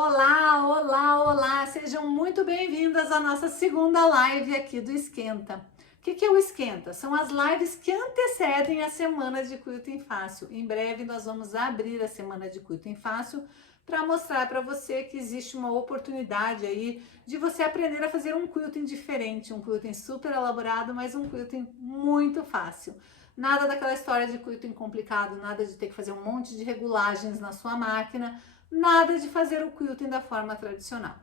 Olá, olá, olá! Sejam muito bem-vindas à nossa segunda live aqui do Esquenta. O que é o Esquenta? São as lives que antecedem a semana de Quilting Fácil. Em breve nós vamos abrir a semana de Quilting Fácil para mostrar para você que existe uma oportunidade aí de você aprender a fazer um quilting diferente, um quilting super elaborado, mas um quilting muito fácil. Nada daquela história de quilting complicado, nada de ter que fazer um monte de regulagens na sua máquina, nada de fazer o quilting da forma tradicional.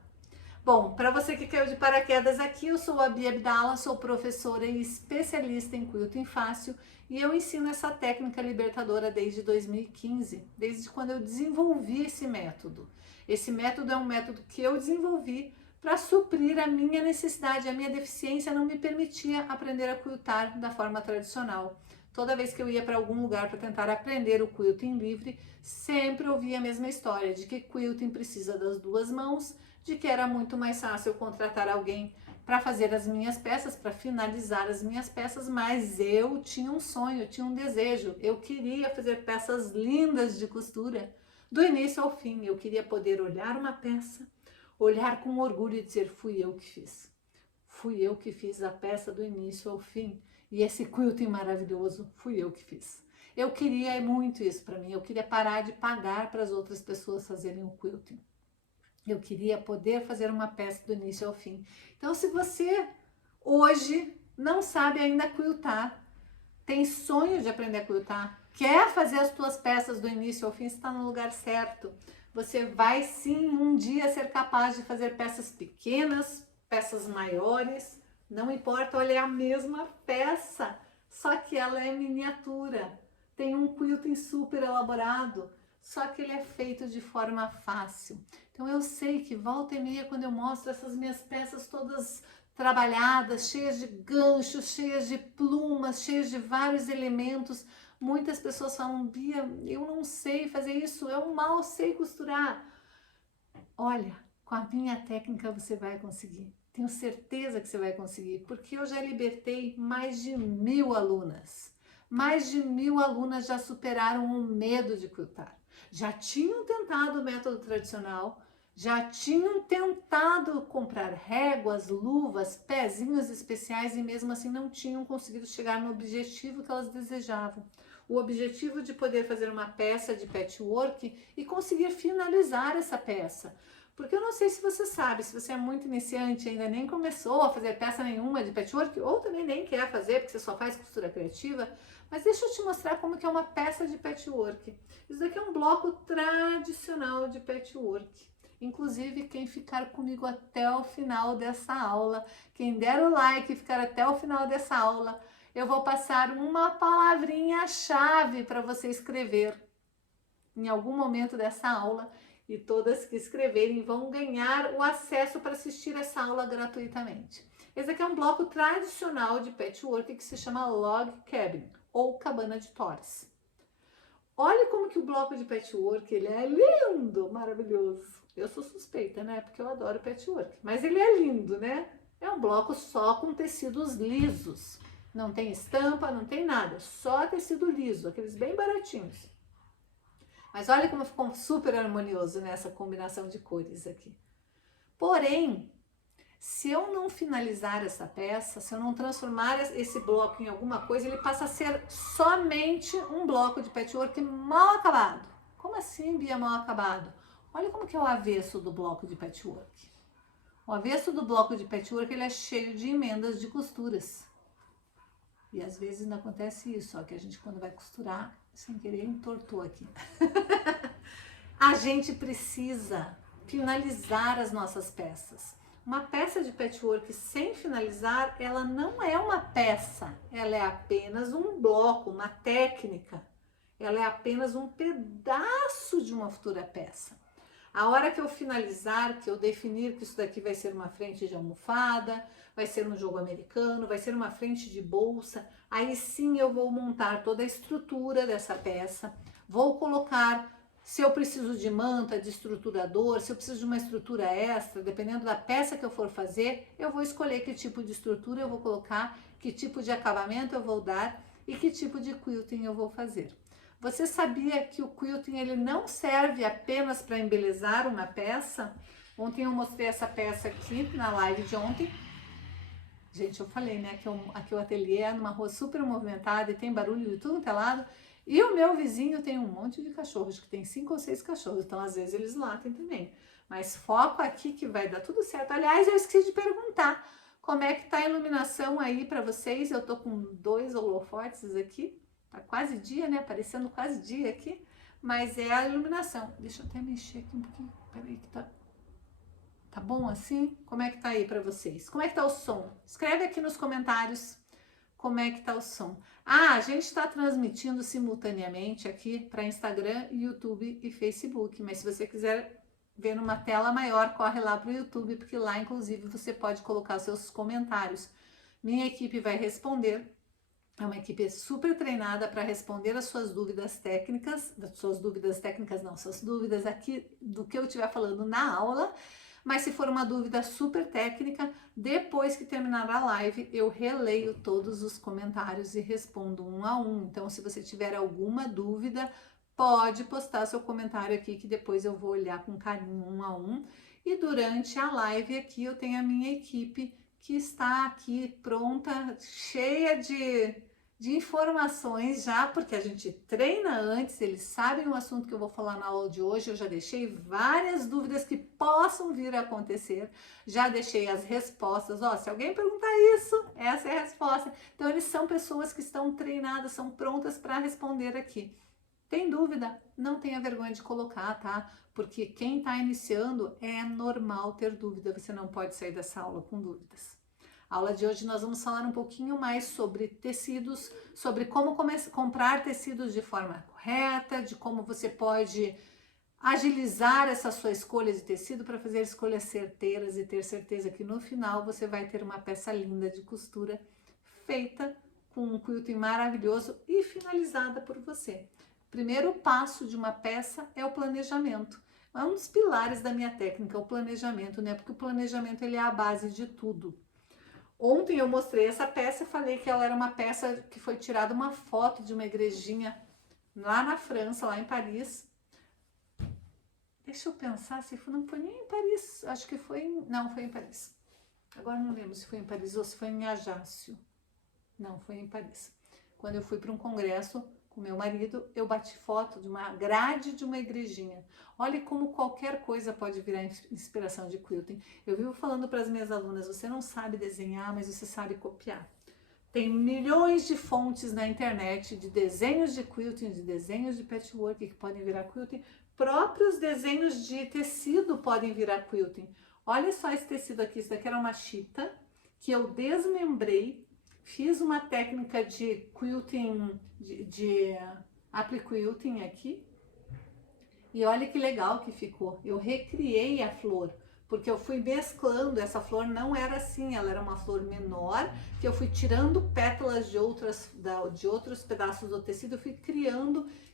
Bom, para você que caiu de paraquedas aqui, eu sou a Bia Abdala, sou professora e especialista em quilting fácil e eu ensino essa técnica libertadora desde 2015, desde quando eu desenvolvi esse método. Esse método é um método que eu desenvolvi para suprir a minha necessidade, a minha deficiência não me permitia aprender a quiltar da forma tradicional. Toda vez que eu ia para algum lugar para tentar aprender o quilting livre, sempre ouvia a mesma história de que quilting precisa das duas mãos, de que era muito mais fácil contratar alguém para fazer as minhas peças, para finalizar as minhas peças, mas eu tinha um sonho, eu tinha um desejo, eu queria fazer peças lindas de costura, do início ao fim. Eu queria poder olhar uma peça, olhar com orgulho e dizer: fui eu que fiz. Fui eu que fiz a peça do início ao fim. E esse quilting maravilhoso, fui eu que fiz. Eu queria muito isso para mim. Eu queria parar de pagar para as outras pessoas fazerem o quilting. Eu queria poder fazer uma peça do início ao fim. Então, se você hoje não sabe ainda quiltar, tem sonho de aprender a quiltar, quer fazer as suas peças do início ao fim, está no lugar certo. Você vai sim um dia ser capaz de fazer peças pequenas, peças maiores, não importa, olha, é a mesma peça, só que ela é miniatura. Tem um quilting super elaborado, só que ele é feito de forma fácil. Então eu sei que volta e meia, quando eu mostro essas minhas peças todas trabalhadas, cheias de ganchos, cheias de plumas, cheias de vários elementos, muitas pessoas falam: Bia, eu não sei fazer isso, eu mal sei costurar. Olha, com a minha técnica você vai conseguir. Tenho certeza que você vai conseguir, porque eu já libertei mais de 1000 alunas. Mais de 1000 alunas já superaram o medo de quiltar. Já tinham tentado o método tradicional, já tinham tentado comprar réguas, luvas, pezinhos especiais e mesmo assim não tinham conseguido chegar no objetivo que elas desejavam. O objetivo de poder fazer uma peça de patchwork e conseguir finalizar essa peça. Porque eu não sei se você sabe, se você é muito iniciante, ainda nem começou a fazer peça nenhuma de patchwork, ou também nem quer fazer, porque você só faz costura criativa, mas deixa eu te mostrar como que é uma peça de patchwork. Isso daqui é um bloco tradicional de patchwork. Inclusive, quem ficar comigo até o final dessa aula, quem der o like e ficar até o final dessa aula, eu vou passar uma palavrinha-chave para você escrever em algum momento dessa aula, e todas que escreverem vão ganhar o acesso para assistir essa aula gratuitamente. Esse aqui é um bloco tradicional de patchwork que se chama Log Cabin, ou cabana de Torres. Olha como que o bloco de patchwork, ele é lindo, maravilhoso. Eu sou suspeita, né? Porque eu adoro patchwork. Mas ele é lindo, né? É um bloco só com tecidos lisos. Não tem estampa, não tem nada. Só tecido liso, aqueles bem baratinhos. Mas olha como ficou super harmonioso nessa combinação de cores aqui. Porém, se eu não finalizar essa peça, se eu não transformar esse bloco em alguma coisa, ele passa a ser somente um bloco de patchwork mal acabado. Como assim, Bia, mal acabado? Olha como que é o avesso do bloco de patchwork. O avesso do bloco de patchwork, ele é cheio de emendas de costuras. E às vezes ainda acontece isso, ó, que a gente quando vai costurar, sem querer entortou aqui. A gente precisa finalizar as nossas peças. Uma peça de patchwork sem finalizar, ela não é uma peça, ela é apenas um bloco, uma técnica. Ela é apenas um pedaço de uma futura peça. A hora que eu finalizar, que eu definir que isso daqui vai ser uma frente de almofada, vai ser um jogo americano, vai ser uma frente de bolsa, aí sim eu vou montar toda a estrutura dessa peça, vou colocar, se eu preciso de manta, de estruturador, se eu preciso de uma estrutura extra, dependendo da peça que eu for fazer, eu vou escolher que tipo de estrutura eu vou colocar, que tipo de acabamento eu vou dar e que tipo de quilting eu vou fazer. Você sabia que o quilting ele não serve apenas para embelezar uma peça? Ontem eu mostrei essa peça aqui na live de ontem. Gente, eu falei, né, que aqui o ateliê é numa rua super movimentada e tem barulho de tudo que é lado. E o meu vizinho tem um monte de cachorros, que tem 5 ou 6 cachorros, então às vezes eles latem também. Mas foco aqui que vai dar tudo certo. Aliás, eu esqueci de perguntar como é que tá a iluminação aí para vocês. Eu tô com 2 holofotes aqui, tá quase dia, né, parecendo quase dia aqui, mas é a iluminação. Deixa eu até mexer aqui um pouquinho, peraí que tá bom assim? Como é que tá aí para vocês? Como é que tá o som? Escreve aqui nos comentários como é que tá o som. Ah, a gente está transmitindo simultaneamente aqui para Instagram, YouTube e Facebook, mas se você quiser ver numa tela maior, corre lá para o YouTube, porque lá inclusive você pode colocar seus comentários. Minha equipe vai responder. É uma equipe super treinada para responder as suas dúvidas técnicas, suas dúvidas aqui do que eu estiver falando na aula. Mas se for uma dúvida super técnica, depois que terminar a live, eu releio todos os comentários e respondo um a um. Então, se você tiver alguma dúvida, pode postar seu comentário aqui, que depois eu vou olhar com carinho um a um. E durante a live aqui, eu tenho a minha equipe que está aqui pronta, cheia de informações já, porque a gente treina antes, eles sabem o assunto que eu vou falar na aula de hoje. Eu já deixei várias dúvidas que possam vir a acontecer, já deixei as respostas. Ó, se alguém perguntar isso, essa é a resposta. Então, eles são pessoas que estão treinadas, são prontas para responder aqui. Tem dúvida? Não tenha vergonha de colocar, tá? Porque quem está iniciando é normal ter dúvida, você não pode sair dessa aula com dúvidas. A aula de hoje nós vamos falar um pouquinho mais sobre tecidos, sobre como comprar tecidos de forma correta, de como você pode agilizar essa sua escolha de tecido para fazer escolhas certeiras e ter certeza que no final você vai ter uma peça linda de costura feita com um quilting maravilhoso e finalizada por você. O primeiro passo de uma peça é o planejamento. É um dos pilares da minha técnica, o planejamento, né? Porque o planejamento ele é a base de tudo. Ontem eu mostrei essa peça e falei que ela era uma peça que foi tirada uma foto de uma igrejinha lá na França, lá em Paris. Deixa eu pensar se foi, não foi nem em Paris, acho que foi não, foi em Paris. Agora não lembro se foi em Paris ou se foi em Ajaccio. Não, foi em Paris. Quando eu fui para um congresso com meu marido, eu bati foto de uma grade de uma igrejinha. Olha como qualquer coisa pode virar inspiração de quilting. Eu vivo falando para as minhas alunas, você não sabe desenhar, mas você sabe copiar. Tem milhões de fontes na internet de desenhos de quilting, de desenhos de patchwork que podem virar quilting. Próprios desenhos de tecido podem virar quilting. Olha só esse tecido aqui, isso daqui era uma chita que eu desmembrei. Fiz uma técnica de quilting, de applique quilting aqui. E olha que legal que ficou. Eu recriei a flor, porque eu fui mesclando. Essa flor não era assim, ela era uma flor menor, que eu fui tirando pétalas de outros pedaços do tecido, eu fui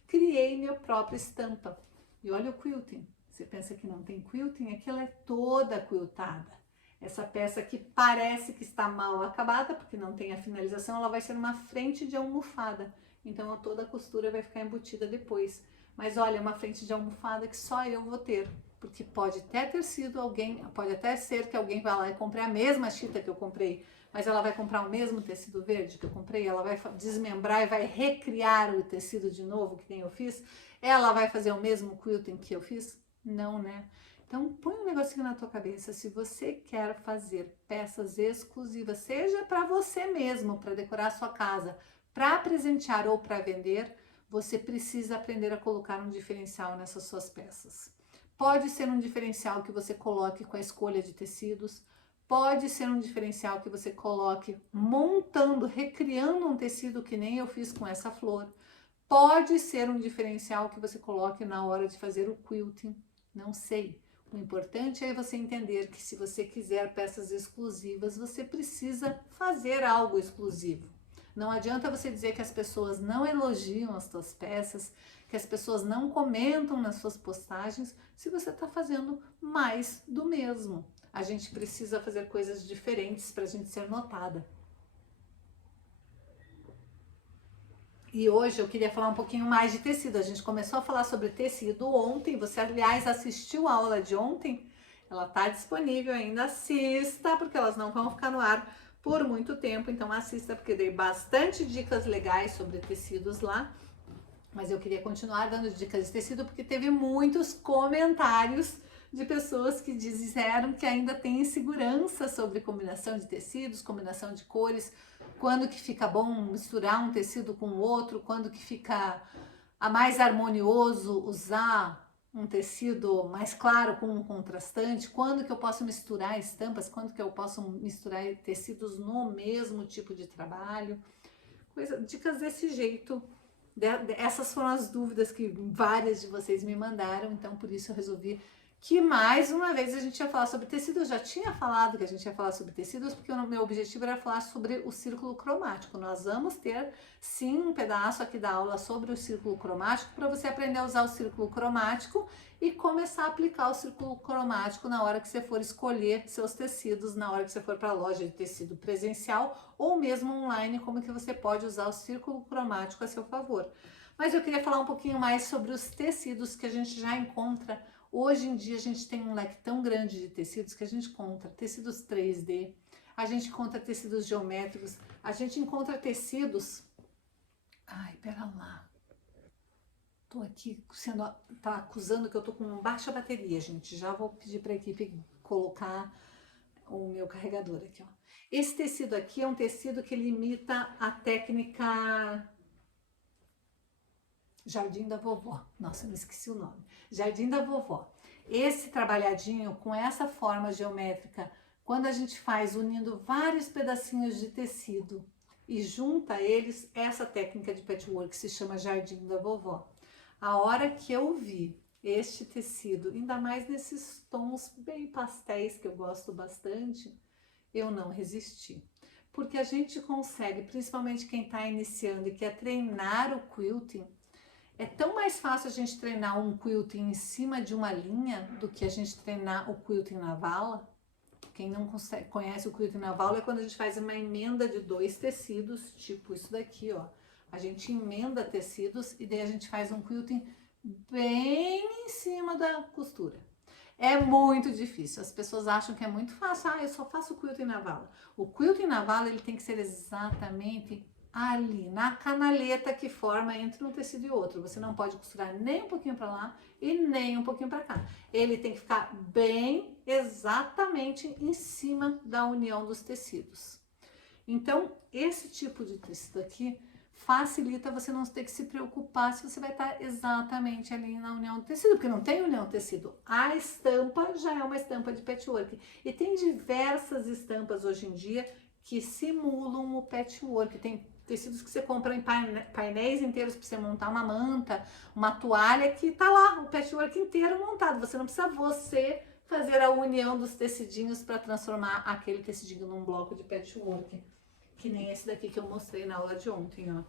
criei minha própria estampa. E olha o quilting. Você pensa que não tem quilting? Aqui ela é toda quiltada. Essa peça que parece que está mal acabada, porque não tem a finalização, ela vai ser uma frente de almofada. Então toda a costura vai ficar embutida depois. Mas olha, uma frente de almofada que só eu vou ter. Porque pode até ter sido alguém, pode até ser que alguém vá lá e compre a mesma chita que eu comprei, mas ela vai comprar o mesmo tecido verde que eu comprei, ela vai desmembrar e vai recriar o tecido de novo, que nem eu fiz. Ela vai fazer o mesmo quilting que eu fiz? Não, né? Então, põe um negocinho na tua cabeça, se você quer fazer peças exclusivas, seja para você mesmo, para decorar a sua casa, para presentear ou para vender, você precisa aprender a colocar um diferencial nessas suas peças. Pode ser um diferencial que você coloque com a escolha de tecidos, pode ser um diferencial que você coloque montando, recriando um tecido que nem eu fiz com essa flor, pode ser um diferencial que você coloque na hora de fazer o quilting, não sei. O importante é você entender que se você quiser peças exclusivas, você precisa fazer algo exclusivo. Não adianta você dizer que as pessoas não elogiam as suas peças, que as pessoas não comentam nas suas postagens, se você está fazendo mais do mesmo. A gente precisa fazer coisas diferentes para a gente ser notada. E hoje eu queria falar um pouquinho mais de tecido. A gente começou a falar sobre tecido ontem. Você, aliás, assistiu a aula de ontem? Ela está disponível ainda. Assista, porque elas não vão ficar no ar por muito tempo. Então, assista, porque dei bastante dicas legais sobre tecidos lá. Mas eu queria continuar dando dicas de tecido, porque teve muitos comentários de pessoas que disseram que ainda têm insegurança sobre combinação de tecidos, combinação de cores, quando que fica bom misturar um tecido com o outro, quando que fica mais harmonioso usar um tecido mais claro com um contrastante, quando que eu posso misturar estampas, quando que eu posso misturar tecidos no mesmo tipo de trabalho, dicas desse jeito. Essas foram as dúvidas que várias de vocês me mandaram, então por isso eu resolvi que mais uma vez a gente ia falar sobre tecido. Eu já tinha falado que a gente ia falar sobre tecidos, porque o meu objetivo era falar sobre o círculo cromático. Nós vamos ter sim um pedaço aqui da aula sobre o círculo cromático, para você aprender a usar o círculo cromático e começar a aplicar o círculo cromático na hora que você for escolher seus tecidos, na hora que você for para a loja de tecido presencial ou mesmo online, como que você pode usar o círculo cromático a seu favor. Mas eu queria falar um pouquinho mais sobre os tecidos que a gente já encontra. Hoje em dia a gente tem um leque tão grande de tecidos que a gente encontra tecidos 3D, a gente encontra tecidos geométricos, a gente encontra tecidos... Ai, pera lá. Tô aqui tá acusando que eu tô com baixa bateria, gente. Já vou pedir para a equipe colocar o meu carregador aqui, ó. Esse tecido aqui é um tecido que ele imita a técnica Jardim da Vovó. Nossa, eu me esqueci o nome. Jardim da Vovó. Esse trabalhadinho com essa forma geométrica, quando a gente faz unindo vários pedacinhos de tecido e junta eles, essa técnica de patchwork se chama Jardim da Vovó. A hora que eu vi este tecido, ainda mais nesses tons bem pastéis que eu gosto bastante, eu não resisti. Porque a gente consegue, principalmente quem está iniciando e quer treinar o quilting, é tão mais fácil a gente treinar um quilting em cima de uma linha do que a gente treinar o quilting na vala. Quem não conhece o quilting na vala é quando a gente faz uma emenda de dois tecidos, tipo isso daqui, ó. A gente emenda tecidos e daí a gente faz um quilting bem em cima da costura. É muito difícil. As pessoas acham que é muito fácil. Ah, eu só faço quilting na vala. O quilting na vala, ele tem que ser exatamente ali, na canaleta que forma entre um tecido e outro. Você não pode costurar nem um pouquinho para lá e nem um pouquinho para cá. Ele tem que ficar bem exatamente em cima da união dos tecidos. Então, esse tipo de tecido aqui facilita você não ter que se preocupar se você vai estar exatamente ali na união do tecido, porque não tem união do tecido. A estampa já é uma estampa de patchwork. E tem diversas estampas hoje em dia que simulam o patchwork. Tem tecidos que você compra em painéis inteiros para você montar uma manta, uma toalha, que tá lá o patchwork inteiro montado. Você não precisa fazer a união dos tecidinhos para transformar aquele tecidinho num bloco de patchwork. Que nem esse daqui que eu mostrei na aula de ontem, ó.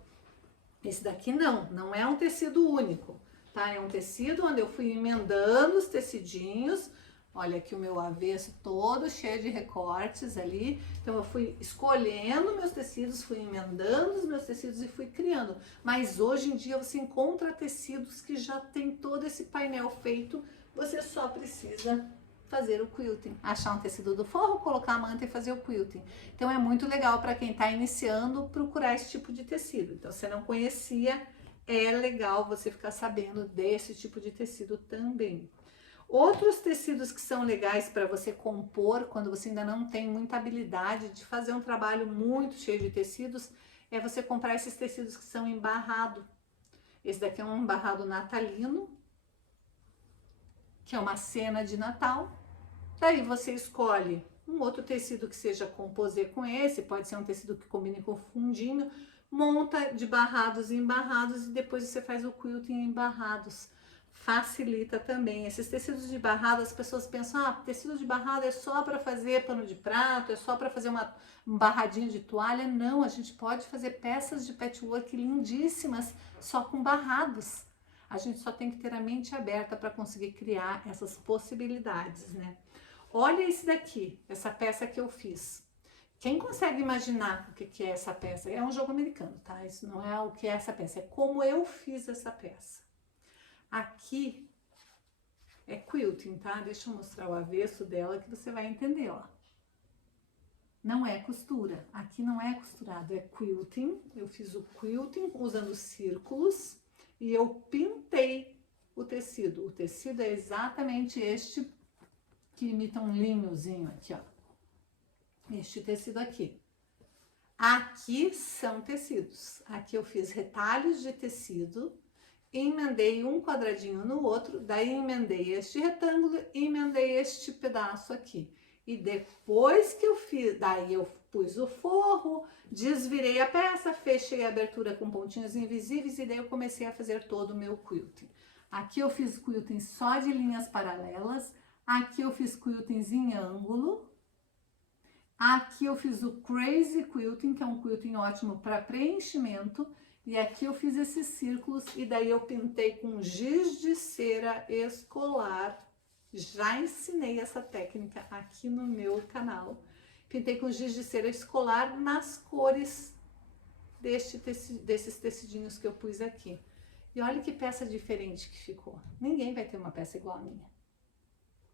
Esse daqui não é um tecido único, tá? É um tecido onde eu fui emendando os tecidinhos. Olha aqui o meu avesso todo cheio de recortes ali. Então eu fui escolhendo meus tecidos, fui emendando os meus tecidos e fui criando. Mas hoje em dia você encontra tecidos que já tem todo esse painel feito. Você só precisa fazer o quilting, achar um tecido do forro, colocar a manta e fazer o quilting. Então é muito legal para quem está iniciando procurar esse tipo de tecido. Então, se não conhecia, é legal você ficar sabendo desse tipo de tecido também. Outros tecidos que são legais para você compor quando você ainda não tem muita habilidade de fazer um trabalho muito cheio de tecidos, é você comprar esses tecidos que são embarrado. Esse daqui é um embarrado natalino, que é uma cena de Natal. Daí você escolhe um outro tecido que seja composê com esse, pode ser um tecido que combine com fundinho, monta de barrados em barrados e depois você faz o quilting em barrados. Facilita também. Esses tecidos de barrado, as pessoas pensam, ah, tecido de barrado é só para fazer pano de prato, é só para fazer um barradinho de toalha. Não, a gente pode fazer peças de patchwork lindíssimas só com barrados. A gente só tem que ter a mente aberta para conseguir criar essas possibilidades, né? Olha esse daqui, essa peça que eu fiz. Quem consegue imaginar o que é essa peça? É um jogo americano, tá? Isso não é o que é essa peça, é como eu fiz essa peça. Aqui é quilting, tá? Deixa eu mostrar o avesso dela que você vai entender, ó. Não é costura, aqui não é costurado, é quilting. Eu fiz o quilting usando círculos e eu pintei o tecido. O tecido é exatamente este que imita um linhozinho aqui, ó. Este tecido aqui. Aqui são tecidos. Aqui eu fiz retalhos de tecido, emendei um quadradinho no outro, daí emendei este retângulo e emendei este pedaço aqui. E depois que eu fiz, daí eu pus o forro, desvirei a peça, fechei a abertura com pontinhos invisíveis e daí eu comecei a fazer todo o meu quilting. Aqui eu fiz quilting só de linhas paralelas, aqui eu fiz quiltings em ângulo, aqui eu fiz o crazy quilting, que é um quilting ótimo para preenchimento, e aqui eu fiz esses círculos e daí eu pintei com giz de cera escolar. Já ensinei essa técnica aqui no meu canal. Pintei com giz de cera escolar nas cores desses tecidinhos que eu pus aqui. E olha que peça diferente que ficou. Ninguém vai ter uma peça igual a minha.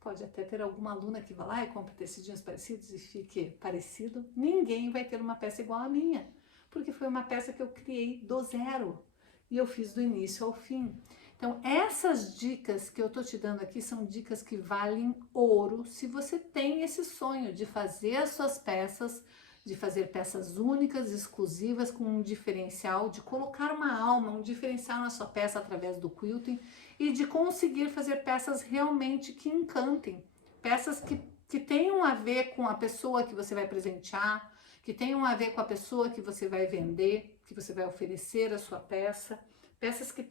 Pode até ter alguma aluna que vá lá e compre tecidinhos parecidos e fique parecido. Ninguém vai ter uma peça igual a minha, porque foi uma peça que eu criei do zero. E eu fiz do início ao fim. Então, essas dicas que eu tô te dando aqui são dicas que valem ouro se você tem esse sonho de fazer as suas peças, de fazer peças únicas, exclusivas, com um diferencial, de colocar uma alma, um diferencial na sua peça através do quilting e de conseguir fazer peças realmente que encantem, peças que tenham a ver com a pessoa que você vai presentear, que tenham a ver com a pessoa que você vai vender, que você vai oferecer a sua peça. Peças que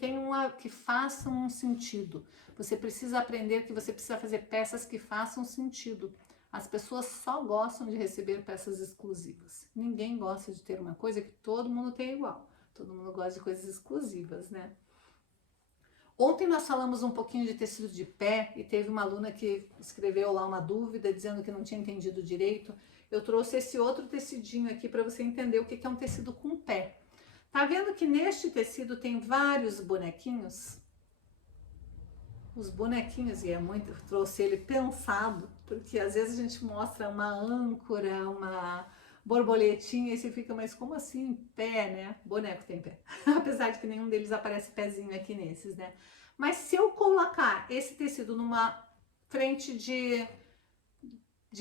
que façam um sentido. Você precisa aprender que você precisa fazer peças que façam sentido. As pessoas só gostam de receber peças exclusivas. Ninguém gosta de ter uma coisa que todo mundo tem igual. Todo mundo gosta de coisas exclusivas, né? Ontem nós falamos um pouquinho de tecido de pé e teve uma aluna que escreveu lá uma dúvida dizendo que não tinha entendido direito. Eu trouxe esse outro tecidinho aqui para você entender o que é um tecido com pé. Tá vendo que neste tecido tem vários bonequinhos? Os bonequinhos, e eu trouxe ele pensado, porque às vezes a gente mostra uma âncora, uma borboletinha, e você fica, mas como assim pé, né? Boneco tem pé. Apesar de que nenhum deles aparece pezinho aqui nesses, né? Mas se eu colocar esse tecido numa frente de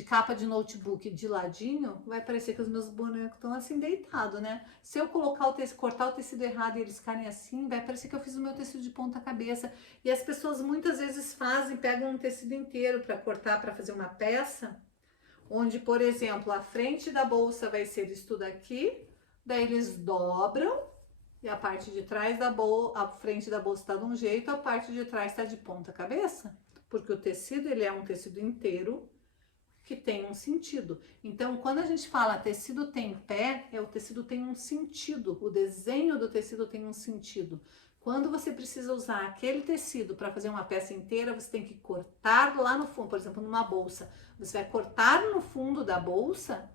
capa de notebook de ladinho, vai parecer que os meus bonecos estão assim deitados, né? Se eu colocar cortar o tecido errado e eles ficarem assim, vai parecer que eu fiz o meu tecido de ponta cabeça. E as pessoas muitas vezes pegam um tecido inteiro para cortar, para fazer uma peça, onde, por exemplo, a frente da bolsa vai ser isto daqui, daí eles dobram e a parte de trás da bolsa, a frente da bolsa está de um jeito, a parte de trás está de ponta cabeça, porque o tecido, ele é um tecido inteiro, que tem um sentido. Então, quando a gente fala tecido tem pé, o tecido tem um sentido, o desenho do tecido tem um sentido. Quando você precisa usar aquele tecido para fazer uma peça inteira, você tem que cortar lá no fundo, por exemplo, numa bolsa. Você vai cortar no fundo da bolsa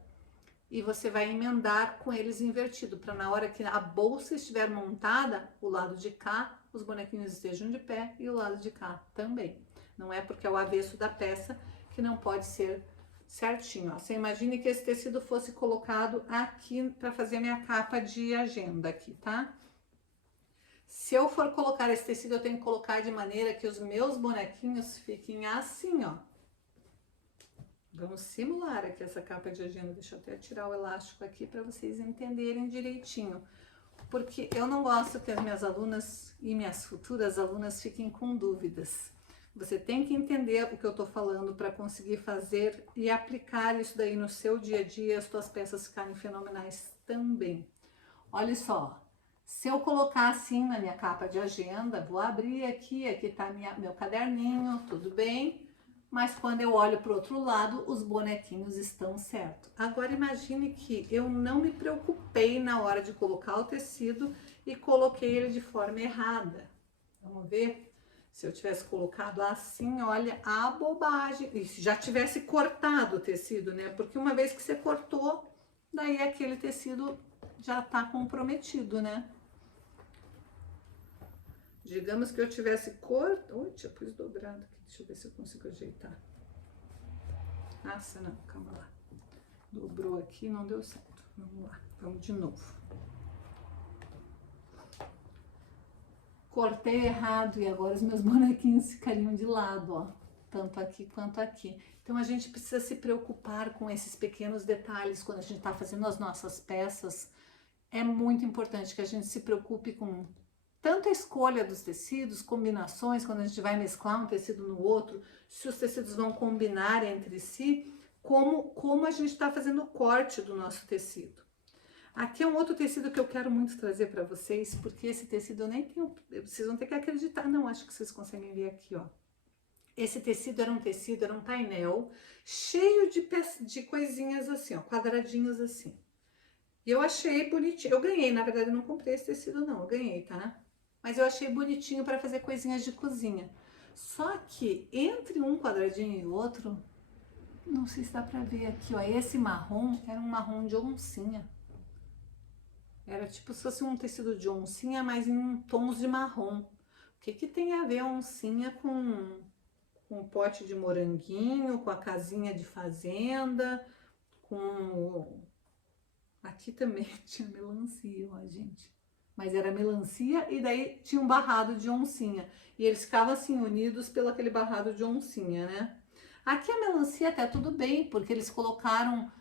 e você vai emendar com eles invertido, para na hora que a bolsa estiver montada, o lado de cá, os bonequinhos estejam de pé e o lado de cá também. Não é porque é o avesso da peça que não pode ser certinho, ó. Você imagine que esse tecido fosse colocado aqui para fazer a minha capa de agenda aqui, tá? Se eu for colocar esse tecido, eu tenho que colocar de maneira que os meus bonequinhos fiquem assim, ó. Vamos simular aqui essa capa de agenda. Deixa eu até tirar o elástico aqui para vocês entenderem direitinho. Porque eu não gosto que as minhas alunas e minhas futuras alunas fiquem com dúvidas. Você tem que entender o que eu tô falando para conseguir fazer e aplicar isso daí no seu dia a dia, as suas peças ficarem fenomenais também. Olha só, se eu colocar assim na minha capa de agenda, vou abrir aqui tá meu caderninho, tudo bem? Mas quando eu olho para o outro lado, os bonequinhos estão certos. Agora imagine que eu não me preocupei na hora de colocar o tecido e coloquei ele de forma errada. Vamos ver? Se eu tivesse colocado assim, olha a bobagem. E se já tivesse cortado o tecido, né? Porque uma vez que você cortou, daí aquele tecido já tá comprometido, né? Digamos que eu tivesse cor... Ui, tinha pus dobrado aqui, deixa eu ver se eu consigo ajeitar. Nossa, não, calma lá. Dobrou aqui, não deu certo. Vamos lá, vamos de novo. Cortei errado e agora os meus bonequinhos ficariam de lado, ó. Tanto aqui quanto aqui. Então a gente precisa se preocupar com esses pequenos detalhes quando a gente tá fazendo as nossas peças. É muito importante que a gente se preocupe com tanto a escolha dos tecidos, combinações, quando a gente vai mesclar um tecido no outro, se os tecidos vão combinar entre si, como a gente está fazendo o corte do nosso tecido. Aqui é um outro tecido que eu quero muito trazer para vocês, porque esse tecido eu nem tenho, vocês vão ter que acreditar, não, acho que vocês conseguem ver aqui, ó. Esse tecido, era um painel cheio de coisinhas assim, ó, quadradinhos assim. E eu achei bonitinho, eu ganhei, na verdade eu não comprei esse tecido não, eu ganhei, tá? Mas eu achei bonitinho para fazer coisinhas de cozinha. Só que entre um quadradinho e outro, não sei se dá para ver aqui, ó, esse marrom era um marrom de oncinha. Era tipo se fosse um tecido de oncinha, mas em tons de marrom. O que que tem a ver a oncinha com o pote de moranguinho, com a casinha de fazenda, com... Aqui também tinha melancia, ó, gente. Mas era melancia e daí tinha um barrado de oncinha. E eles ficavam assim, unidos pelo aquele barrado de oncinha, né? Aqui a melancia até tudo bem, porque eles colocaram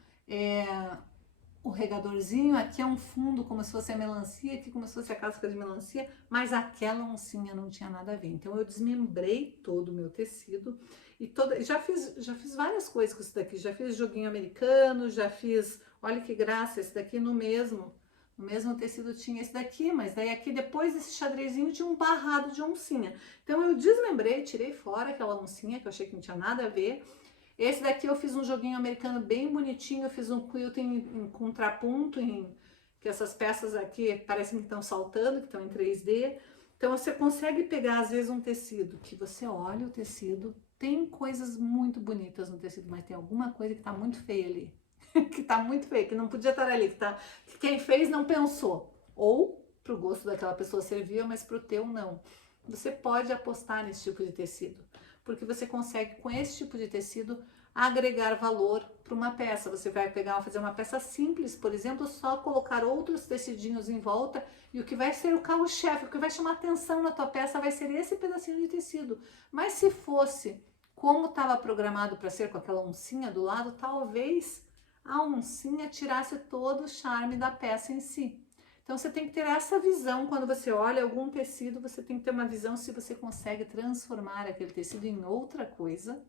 o regadorzinho. Aqui é um fundo como se fosse a melancia, aqui como se fosse a casca de melancia. Mas aquela oncinha não tinha nada a ver. Então eu desmembrei todo o meu tecido. E já fiz várias coisas com isso daqui. Já fiz joguinho americano, já fiz... Olha que graça, esse daqui no mesmo tecido tinha esse daqui, mas daí aqui depois desse xadrezinho tinha um barrado de oncinha. Então eu desmembrei, tirei fora aquela oncinha que eu achei que não tinha nada a ver. Esse daqui eu fiz um joguinho americano bem bonitinho, eu fiz um quilt em contraponto, que essas peças aqui parecem que estão saltando, que estão em 3D. Então você consegue pegar às vezes um tecido que você olha o tecido, tem coisas muito bonitas no tecido, mas tem alguma coisa que tá muito feia ali. Que tá muito feio, que não podia estar ali, que quem fez não pensou. Ou pro gosto daquela pessoa servia, mas pro teu não. Você pode apostar nesse tipo de tecido, porque você consegue com esse tipo de tecido agregar valor para uma peça. Você vai fazer uma peça simples, por exemplo, só colocar outros tecidinhos em volta e o que vai ser o carro-chefe, o que vai chamar atenção na tua peça vai ser esse pedacinho de tecido. Mas se fosse como estava programado para ser com aquela oncinha do lado, talvez a oncinha tirasse todo o charme da peça em si. Então você tem que ter essa visão quando você olha algum tecido, você tem que ter uma visão se você consegue transformar aquele tecido em outra coisa,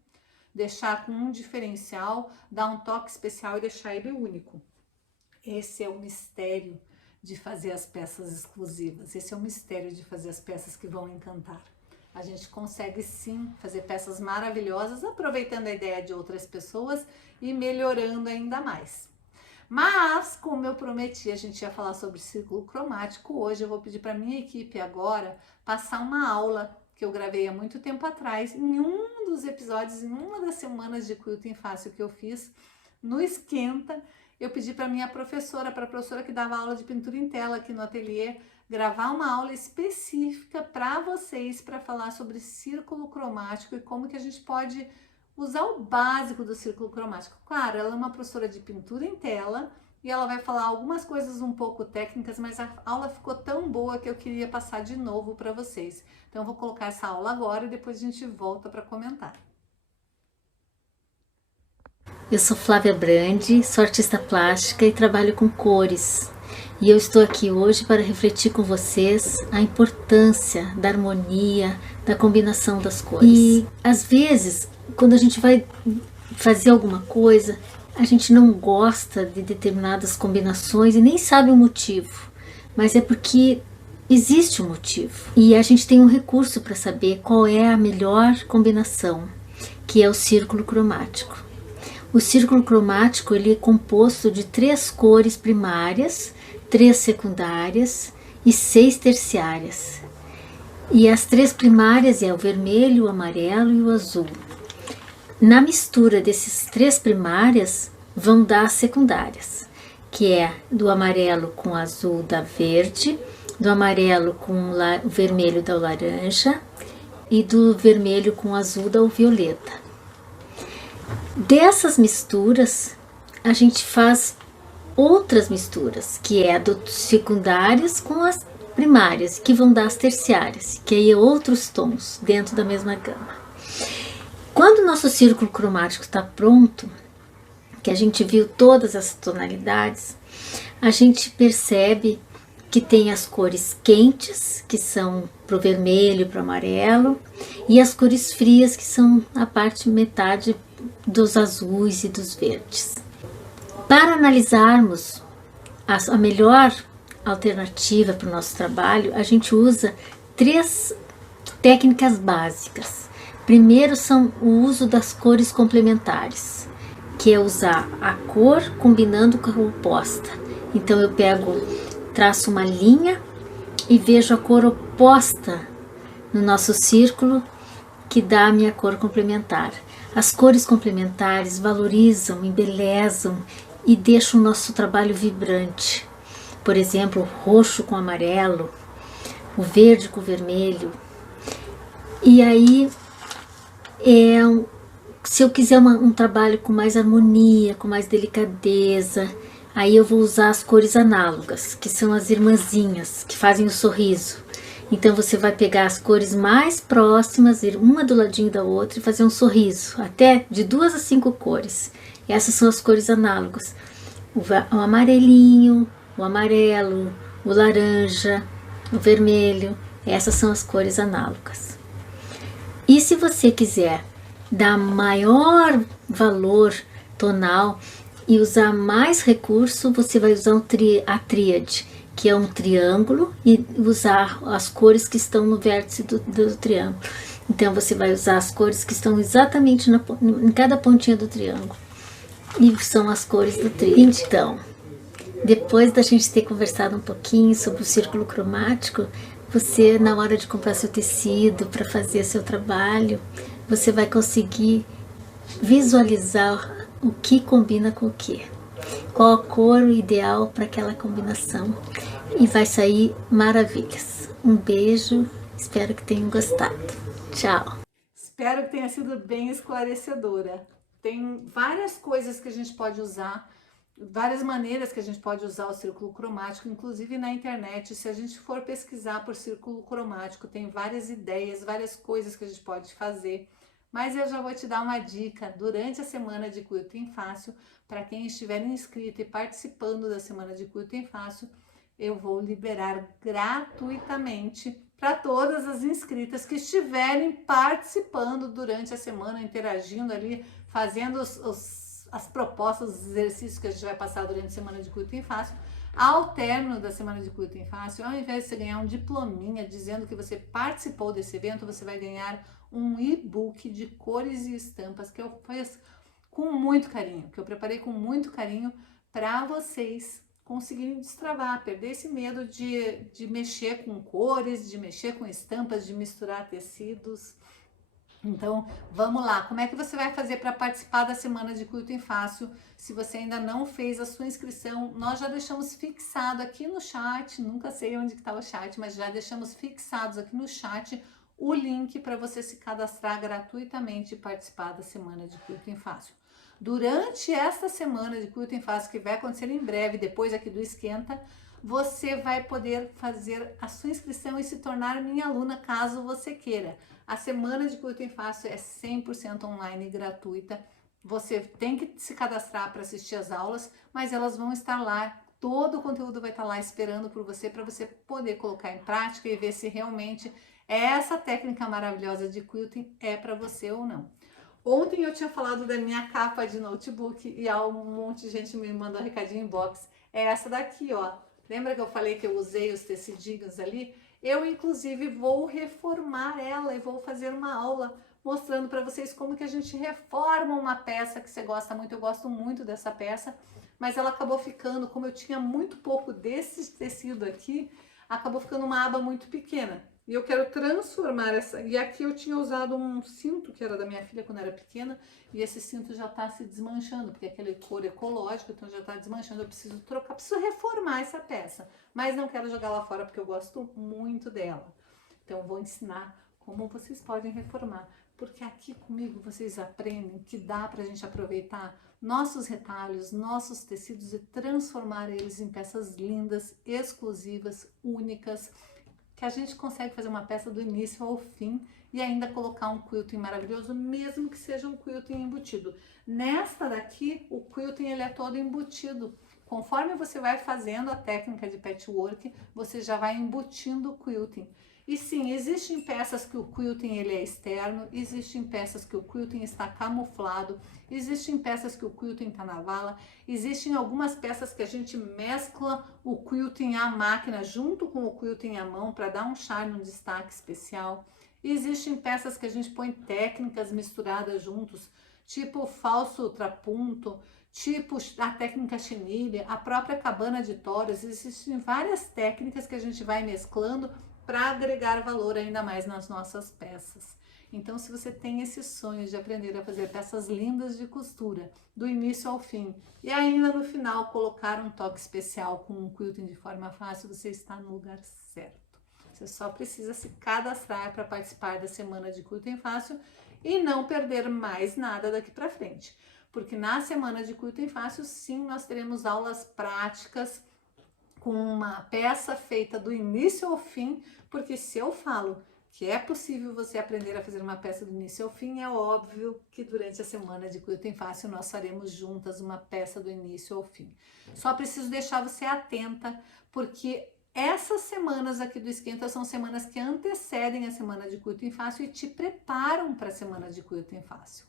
deixar com um diferencial, dar um toque especial e deixar ele único. Esse é o mistério de fazer as peças exclusivas, esse é o mistério de fazer as peças que vão encantar. A gente consegue sim fazer peças maravilhosas, aproveitando a ideia de outras pessoas e melhorando ainda mais. Mas, como eu prometi, a gente ia falar sobre círculo cromático. Hoje eu vou pedir para minha equipe agora passar uma aula que eu gravei há muito tempo atrás, em um dos episódios, em uma das semanas de Quilting Fácil que eu fiz no Esquenta. Eu pedi para minha professora, para a professora que dava aula de pintura em tela aqui no ateliê, gravar uma aula específica para vocês, para falar sobre círculo cromático e como que a gente pode usar o básico do círculo cromático. Claro, ela é uma professora de pintura em tela e ela vai falar algumas coisas um pouco técnicas, mas a aula ficou tão boa que eu queria passar de novo para vocês. Então eu vou colocar essa aula agora e depois a gente volta para comentar. Eu sou Flávia Brandi, sou artista plástica e trabalho com cores. E eu estou aqui hoje para refletir com vocês a importância da harmonia, da combinação das cores. E às vezes, quando a gente vai fazer alguma coisa, a gente não gosta de determinadas combinações e nem sabe o motivo. Mas é porque existe um motivo. E a gente tem um recurso para saber qual é a melhor combinação, que é o círculo cromático. O círculo cromático ele é composto de 3 cores primárias, 3 secundárias e 6 terciárias. E as 3 primárias é o vermelho, o amarelo e o azul. Na mistura desses 3 primárias vão dar as secundárias. que é do amarelo com azul da verde, do amarelo com o vermelho da laranja e do vermelho com azul da violeta. Dessas misturas, a gente faz outras misturas, que é dos secundários com as primárias, que vão dar as terciárias, que aí é outros tons dentro da mesma gama. Quando o nosso círculo cromático está pronto, que a gente viu todas as tonalidades, a gente percebe que tem as cores quentes, que são para o vermelho e para o amarelo, e as cores frias, que são a parte metade dos azuis e dos verdes. Para analisarmos a melhor alternativa para o nosso trabalho, a gente usa 3 técnicas básicas. Primeiro são o uso das cores complementares, que é usar a cor combinando com a oposta. Então eu traço uma linha e vejo a cor oposta no nosso círculo, que dá a minha cor complementar. As cores complementares valorizam, embelezam e deixam o nosso trabalho vibrante. Por exemplo, o roxo com amarelo, o verde com vermelho. E aí, se eu quiser um trabalho com mais harmonia, com mais delicadeza, aí eu vou usar as cores análogas, que são as irmãzinhas, que fazem o sorriso. Então você vai pegar as cores mais próximas, ir uma do ladinho da outra e fazer um sorriso, até de 2 a 5 cores. Essas são as cores análogas. O amarelinho, o amarelo, o laranja, o vermelho, essas são as cores análogas. E se você quiser dar maior valor tonal e usar mais recurso, você vai usar a tríade, que é um triângulo, e usar as cores que estão no vértice do triângulo. Então você vai usar as cores que estão exatamente em cada pontinha do triângulo, e são as cores do tríade. Então, depois da gente ter conversado um pouquinho sobre o círculo cromático, você, na hora de comprar seu tecido para fazer seu trabalho, você vai conseguir visualizar o que combina com o que, qual a cor ideal para aquela combinação, e vai sair maravilhas. Um beijo, espero que tenham gostado. Tchau! Espero que tenha sido bem esclarecedora. Tem várias coisas que a gente pode usar, várias maneiras que a gente pode usar o círculo cromático, inclusive na internet. Se a gente for pesquisar por círculo cromático, tem várias ideias, várias coisas que a gente pode fazer. Mas eu já vou te dar uma dica durante a semana de Quilting Fácil. Para quem estiver inscrito e participando da semana de Quilting Fácil, eu vou liberar gratuitamente para todas as inscritas que estiverem participando durante a semana, interagindo ali, fazendo as propostas, os exercícios que a gente vai passar durante a semana de Quilting Fácil. Ao término da semana de Quilting Fácil, ao invés de você ganhar um diplominha dizendo que você participou desse evento, você vai ganhar um e-book de cores e estampas que eu fiz com muito carinho, que eu preparei com muito carinho para vocês conseguirem destravar, perder esse medo de mexer com cores, de mexer com estampas, de misturar tecidos. Então, vamos lá. Como é que você vai fazer para participar da semana de Quilting Fácil? Se você ainda não fez a sua inscrição, nós já deixamos fixado aqui no chat, nunca sei onde está o chat, mas já deixamos fixados aqui no chat o link para você se cadastrar gratuitamente e participar da semana de Quilting Fácil. Durante esta semana de Quilting Fácil, que vai acontecer em breve, depois aqui do Esquenta, você vai poder fazer a sua inscrição e se tornar minha aluna, caso você queira. A semana de Quilting Fácil é 100% online e gratuita. Você tem que se cadastrar para assistir as aulas, mas elas vão estar lá. Todo o conteúdo vai estar lá esperando por você, para você poder colocar em prática e ver se realmente essa técnica maravilhosa de quilting é para você ou não. Ontem eu tinha falado da minha capa de notebook e um monte de gente me mandou um recadinho em inbox. É essa daqui, ó. Lembra que eu falei que eu usei os tecidinhos ali? Eu, inclusive, vou reformar ela e vou fazer uma aula mostrando para vocês como que a gente reforma uma peça que você gosta muito. Eu gosto muito dessa peça, mas ela acabou ficando, como eu tinha muito pouco desse tecido aqui, acabou ficando uma aba muito pequena. E eu quero transformar essa... E aqui eu tinha usado um cinto que era da minha filha quando era pequena, e esse cinto já tá se desmanchando, porque aquele couro ecológico, então já tá desmanchando, eu preciso trocar, preciso reformar essa peça. Mas não quero jogar lá fora, porque eu gosto muito dela. Então eu vou ensinar como vocês podem reformar. Porque aqui comigo vocês aprendem que dá pra gente aproveitar nossos retalhos, nossos tecidos e transformar eles em peças lindas, exclusivas, únicas, que a gente consegue fazer uma peça do início ao fim e ainda colocar um quilting maravilhoso, mesmo que seja um quilting embutido. Nesta daqui, o quilting ele é todo embutido. Conforme você vai fazendo a técnica de patchwork, você já vai embutindo o quilting. E sim, existem peças que o quilting ele é externo, existem peças que o quilting está camuflado, existem peças que o quilting está na vala, existem algumas peças que a gente mescla o quilting à máquina junto com o quilting à mão para dar um charme, um destaque especial. Existem peças que a gente põe técnicas misturadas juntos, tipo falso ultrapunto, tipo a técnica chenille, a própria cabana de toros. Existem várias técnicas que a gente vai mesclando para agregar valor ainda mais nas nossas peças. Então, se você tem esse sonho de aprender a fazer peças lindas de costura, do início ao fim, e ainda no final colocar um toque especial com um quilting de forma fácil, você está no lugar certo. Você só precisa se cadastrar para participar da semana de quilting fácil e não perder mais nada daqui para frente. Porque na semana de quilting fácil, sim, nós teremos aulas práticas com uma peça feita do início ao fim, porque se eu falo que é possível você aprender a fazer uma peça do início ao fim, é óbvio que durante a semana de quilting fácil nós faremos juntas uma peça do início ao fim. Só preciso deixar você atenta, porque essas semanas aqui do Esquenta são semanas que antecedem a semana de quilting fácil e te preparam para a semana de quilting fácil.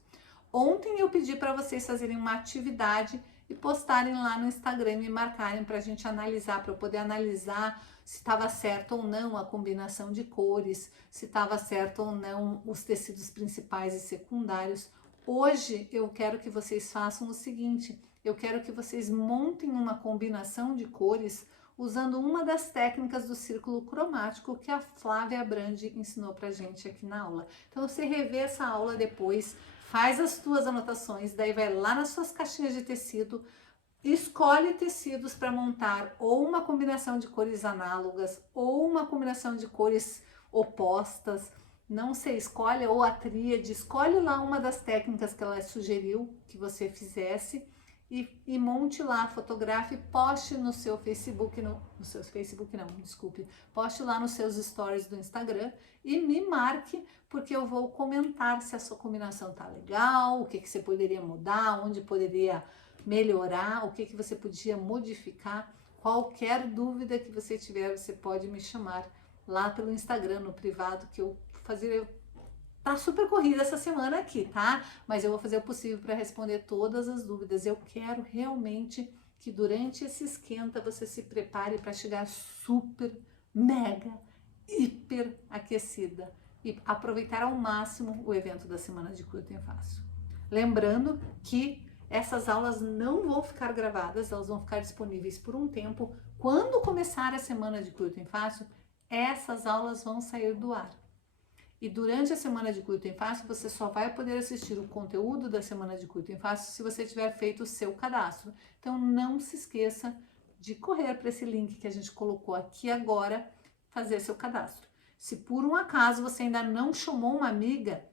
Ontem eu pedi para vocês fazerem uma atividade e postarem lá no Instagram e me marcarem para a gente analisar, para eu poder analisar se estava certo ou não a combinação de cores, se estava certo ou não os tecidos principais e secundários. Hoje eu quero que vocês façam o seguinte, eu quero que vocês montem uma combinação de cores usando uma das técnicas do círculo cromático que a Flávia Brandi ensinou pra gente aqui na aula. Então você revê essa aula depois, faz as tuas anotações, daí vai lá nas suas caixinhas de tecido, escolhe tecidos para montar ou uma combinação de cores análogas ou uma combinação de cores opostas, não sei, escolhe, ou a tríade, escolhe lá uma das técnicas que ela sugeriu que você fizesse e monte lá, fotografe, poste no seu Facebook, poste lá nos seus stories do Instagram e me marque, porque eu vou comentar se a sua combinação tá legal, o que você poderia mudar, onde poderia melhorar, o que você podia modificar. Qualquer dúvida que você tiver, você pode me chamar lá pelo Instagram, no privado, que eu fazer. Tá super corrida essa semana aqui, tá? Mas eu vou fazer o possível para responder todas as dúvidas. Eu quero realmente que durante esse esquenta você se prepare para chegar super, mega, hiper aquecida e aproveitar ao máximo o evento da semana de quilting fácil. Lembrando que essas aulas não vão ficar gravadas, elas vão ficar disponíveis por um tempo. Quando começar a semana de quilting fácil, essas aulas vão sair do ar. E durante a semana de quilting fácil, você só vai poder assistir o conteúdo da semana de quilting fácil se você tiver feito o seu cadastro. Então não se esqueça de correr para esse link que a gente colocou aqui agora, fazer seu cadastro. Se por um acaso você ainda não chamou uma amiga,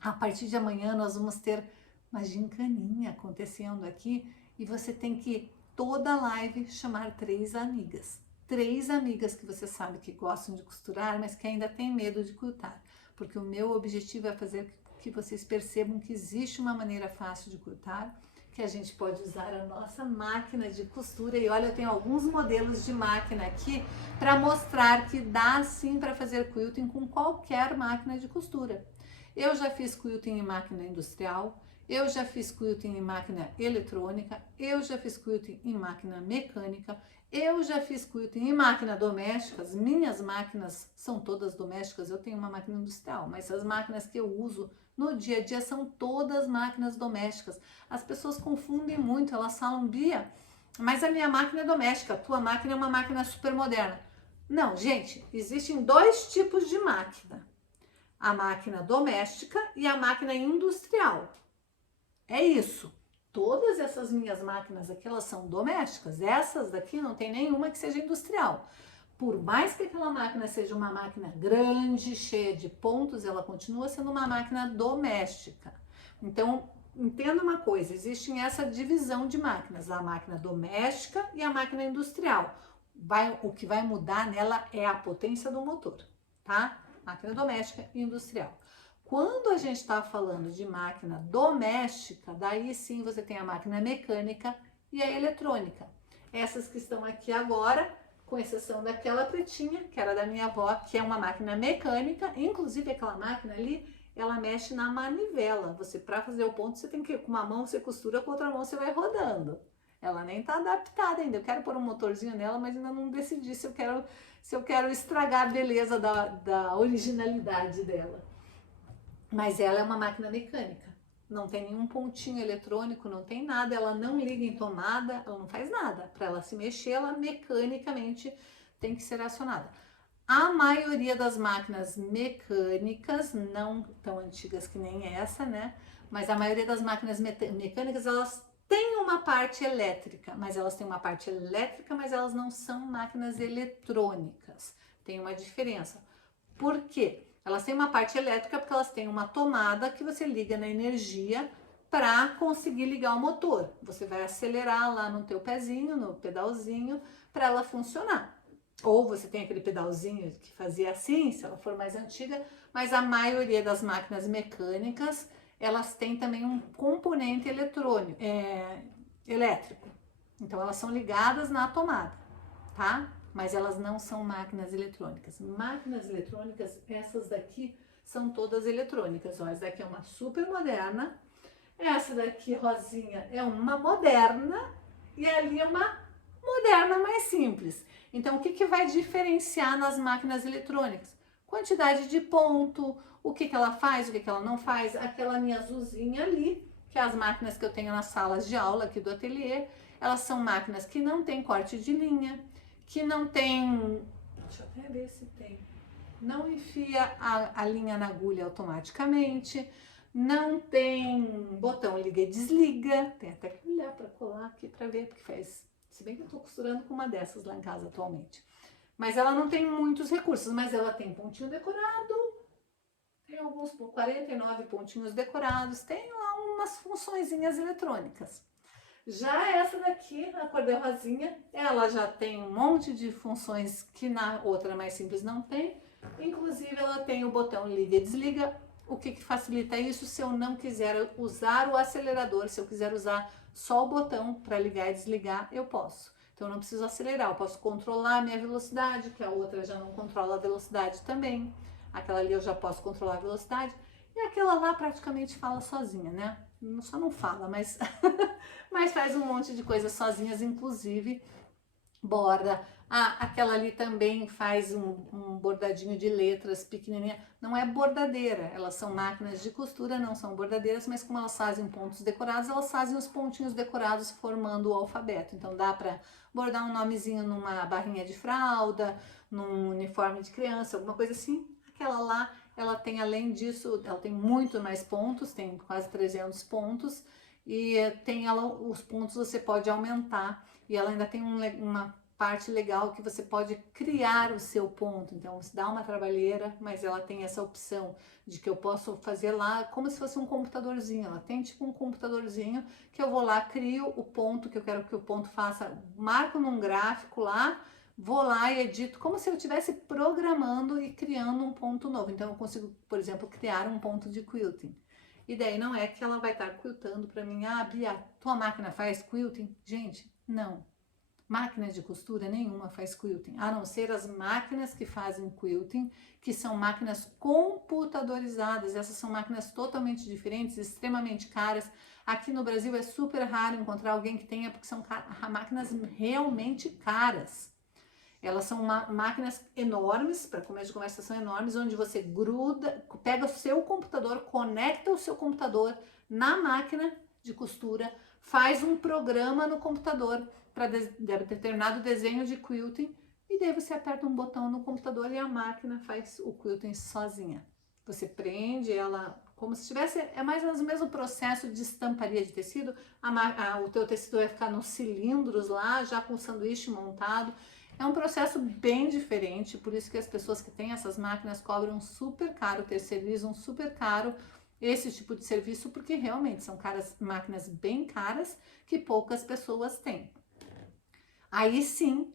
a partir de amanhã nós vamos ter uma gincaninha acontecendo aqui e você tem que toda live chamar 3 amigas. 3 amigas que você sabe que gostam de costurar, mas que ainda tem medo de quiltar. Porque o meu objetivo é fazer que vocês percebam que existe uma maneira fácil de quiltar, que a gente pode usar a nossa máquina de costura. E olha, eu tenho alguns modelos de máquina aqui para mostrar que dá sim para fazer quilting com qualquer máquina de costura. Eu já fiz quilting em máquina industrial, eu já fiz quilting em máquina eletrônica, eu já fiz quilting em máquina mecânica, eu já fiz quilting em máquina doméstica. As minhas máquinas são todas domésticas, eu tenho uma máquina industrial, mas as máquinas que eu uso no dia a dia são todas máquinas domésticas. As pessoas confundem muito, elas falam, Bia, mas a minha máquina é doméstica, a tua máquina é uma máquina super moderna. Não, gente, existem dois tipos de máquina. A máquina doméstica e a máquina industrial. É isso. Todas essas minhas máquinas aqui, elas são domésticas. Essas daqui não tem nenhuma que seja industrial. Por mais que aquela máquina seja uma máquina grande, cheia de pontos, ela continua sendo uma máquina doméstica. Então, entenda uma coisa, existe essa divisão de máquinas, a máquina doméstica e a máquina industrial. O que vai mudar nela é a potência do motor, tá? Máquina doméstica e industrial. Quando a gente está falando de máquina doméstica, daí sim você tem a máquina mecânica e a eletrônica. Essas que estão aqui agora, com exceção daquela pretinha, que era da minha avó, que é uma máquina mecânica, inclusive aquela máquina ali, ela mexe na manivela. Você, para fazer o ponto, você tem que, com uma mão você costura, com a outra mão você vai rodando. Ela nem tá adaptada ainda. Eu quero pôr um motorzinho nela, mas ainda não decidi se eu quero estragar a beleza da originalidade dela. Mas ela é uma máquina mecânica. Não tem nenhum pontinho eletrônico, não tem nada. Ela não liga em tomada, ela não faz nada. Para ela se mexer, ela mecanicamente tem que ser acionada. A maioria das máquinas mecânicas, não tão antigas que nem essa, né? Mas a maioria das máquinas mecânicas, elas têm uma parte elétrica, mas elas têm uma parte elétrica, mas elas não são máquinas eletrônicas. Tem uma diferença. Por quê? Elas têm uma parte elétrica porque elas têm uma tomada que você liga na energia para conseguir ligar o motor. Você vai acelerar lá no teu pezinho, no pedalzinho, para ela funcionar. Ou você tem aquele pedalzinho que fazia assim, se ela for mais antiga, mas a maioria das máquinas mecânicas, elas têm também um componente elétrico. Então elas são ligadas na tomada, tá? Mas elas não são máquinas eletrônicas. Máquinas eletrônicas, essas daqui são todas eletrônicas. Ó, essa daqui é uma super moderna, essa daqui rosinha é uma moderna e ali é uma moderna mais simples. Então, o que vai diferenciar nas máquinas eletrônicas? Quantidade de ponto, o que ela faz, o que ela não faz. Aquela minha azulzinha ali, que é as máquinas que eu tenho nas salas de aula aqui do ateliê, elas são máquinas que não tem corte de linha, que não tem... Deixa eu até ver se tem. Não enfia a linha na agulha automaticamente, não tem botão liga e desliga. Tem até que olhar para colar aqui para ver, porque faz... Se bem que eu tô costurando com uma dessas lá em casa atualmente. Mas ela não tem muitos recursos, mas ela tem pontinho decorado, tem alguns 49 pontinhos decorados, tem lá umas funçõezinhas eletrônicas. Já essa daqui, a cor de rosinha, ela já tem um monte de funções que na outra mais simples não tem. Inclusive ela tem o botão liga e desliga. O que facilita isso? Se eu não quiser usar o acelerador, se eu quiser usar só o botão para ligar e desligar, eu posso. Então eu não preciso acelerar, eu posso controlar a minha velocidade, que a outra já não controla a velocidade também. Aquela ali eu já posso controlar a velocidade. E aquela lá praticamente fala sozinha, né? Só não fala, mas, mas faz um monte de coisas sozinhas, inclusive borda. Aquela ali também faz um bordadinho de letras pequenininha. Não é bordadeira, elas são máquinas de costura, não são bordadeiras, mas como elas fazem pontos decorados, elas fazem os pontinhos decorados formando o alfabeto. Então dá para bordar um nomezinho numa barrinha de fralda, num uniforme de criança, alguma coisa assim. Aquela lá, ela tem, além disso, ela tem muito mais pontos, tem quase 300 pontos, e tem ela, os pontos você pode aumentar, e ela ainda tem uma parte legal que você pode criar o seu ponto. Então você dá uma trabalheira, mas ela tem essa opção de que eu posso fazer lá como se fosse um computadorzinho. Ela tem tipo um computadorzinho que eu vou lá, crio o ponto que eu quero que o ponto faça, marco num gráfico lá, vou lá e edito como se eu estivesse programando e criando um ponto novo. Então eu consigo, por exemplo, criar um ponto de quilting. E daí não é que ela vai estar quiltando para mim, Bia, tua máquina faz quilting? Gente, não. Máquina de costura nenhuma faz quilting, a não ser as máquinas que fazem quilting, que são máquinas computadorizadas. Essas são máquinas totalmente diferentes, extremamente caras. Aqui no Brasil é super raro encontrar alguém que tenha, porque são máquinas realmente caras. Elas são máquinas enormes, para começo de conversa, são enormes, onde você gruda, pega o seu computador, conecta o seu computador na máquina de costura, faz um programa no computador para determinado desenho de quilting e daí você aperta um botão no computador e a máquina faz o quilting sozinha. Você prende ela como se tivesse, é mais ou menos o mesmo processo de estamparia de tecido, o teu tecido vai ficar nos cilindros lá, já com o sanduíche montado. É um processo bem diferente, por isso que as pessoas que têm essas máquinas cobram super caro, terceirizam super caro esse tipo de serviço, porque realmente são máquinas bem caras que poucas pessoas têm. Aí sim,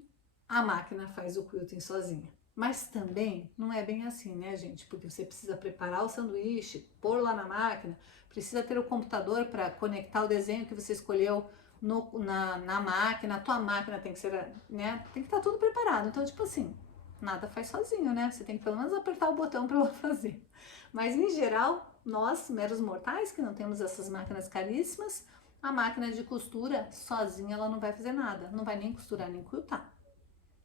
a máquina faz o quilting sozinha. Mas também não é bem assim, né, gente? Porque você precisa preparar o sanduíche, pôr lá na máquina, precisa ter o computador para conectar o desenho que você escolheu na máquina. A tua máquina tem que ser, né? Tem que estar tudo preparado. Então, tipo assim, nada faz sozinho, né? Você tem que pelo menos apertar o botão para ela fazer. Mas em geral, nós, meros mortais, que não temos essas máquinas caríssimas, a máquina de costura sozinha ela não vai fazer nada, não vai nem costurar nem quiltar.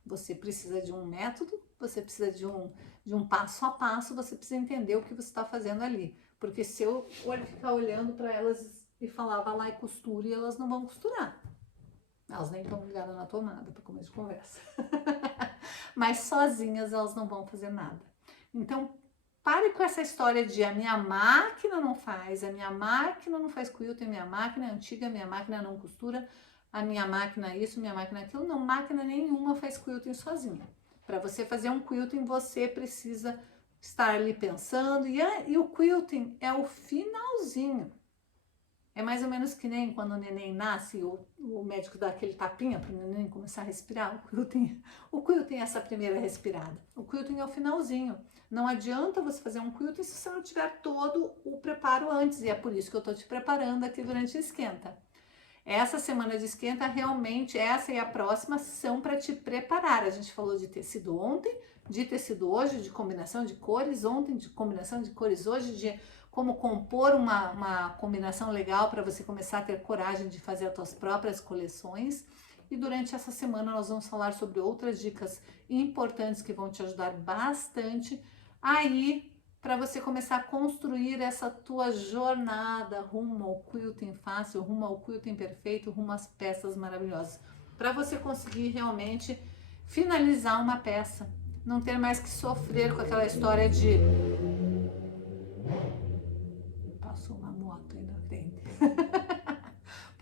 Você precisa de um método, você precisa de um passo a passo, você precisa entender o que você está fazendo ali. Porque se eu ficar olhando para elas e falar, vá lá e costure, elas não vão costurar. Elas nem estão ligadas na tomada para começo de conversa. Mas sozinhas elas não vão fazer nada. Então, pare com essa história de a minha máquina não faz quilting, a minha máquina é antiga, a minha máquina não costura, a minha máquina isso, minha máquina aquilo. Não, máquina nenhuma faz quilting sozinha. Para você fazer um quilting, você precisa estar ali pensando, e o quilting é o finalzinho. É mais ou menos que nem quando o neném nasce, o médico dá aquele tapinha para o neném começar a respirar. O quilting é essa primeira respirada. O quilting é o finalzinho. Não adianta você fazer um quilting se você não tiver todo o preparo antes. E é por isso que eu estou te preparando aqui durante o Esquenta. Essa semana de esquenta, realmente, essa e a próxima são para te preparar. A gente falou de tecido ontem, de tecido hoje, de combinação de cores ontem, de combinação de cores hoje, de como compor uma combinação legal para você começar a ter coragem de fazer as suas próprias coleções. E durante essa semana nós vamos falar sobre outras dicas importantes que vão te ajudar bastante aí para você começar a construir essa tua jornada rumo ao quilting fácil, rumo ao quilting perfeito, rumo às peças maravilhosas. Para você conseguir realmente finalizar uma peça, não ter mais que sofrer com aquela história de... Passou uma moto aí na frente.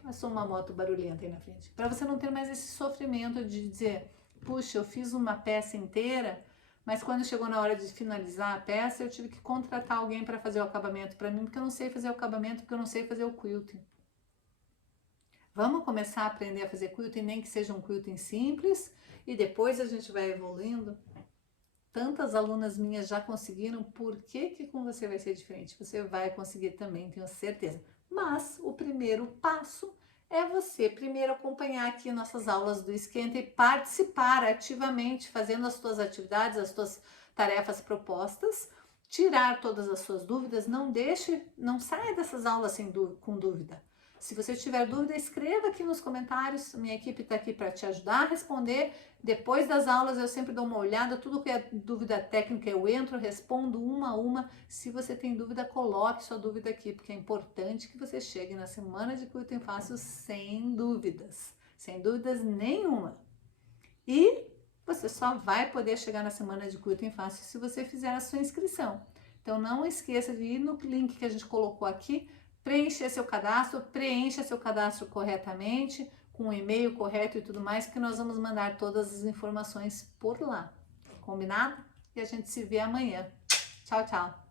Passou uma moto barulhenta aí na frente. Para você não ter mais esse sofrimento de dizer, puxa, eu fiz uma peça inteira, mas quando chegou na hora de finalizar a peça, eu tive que contratar alguém para fazer o acabamento para mim, porque eu não sei fazer o acabamento, porque eu não sei fazer o quilting. Vamos começar a aprender a fazer quilting, nem que seja um quilting simples, e depois a gente vai evoluindo. Tantas alunas minhas já conseguiram, por que com você vai ser diferente? Você vai conseguir também, tenho certeza. Mas o primeiro passo é você primeiro acompanhar aqui nossas aulas do Esquenta e participar ativamente, fazendo as suas atividades, as suas tarefas propostas, tirar todas as suas dúvidas, não saia dessas aulas com dúvida. Se você tiver dúvida, escreva aqui nos comentários, minha equipe está aqui para te ajudar a responder. Depois das aulas eu sempre dou uma olhada, tudo que é dúvida técnica eu entro, respondo uma a uma. Se você tem dúvida, coloque sua dúvida aqui, porque é importante que você chegue na semana de Quilting Fácil sem dúvidas nenhuma. E você só vai poder chegar na semana de Quilting Fácil se você fizer a sua inscrição. Então não esqueça de ir no link que a gente colocou aqui, preencha seu cadastro corretamente, com o e-mail correto e tudo mais, que nós vamos mandar todas as informações por lá. Combinado? E a gente se vê amanhã. Tchau, tchau!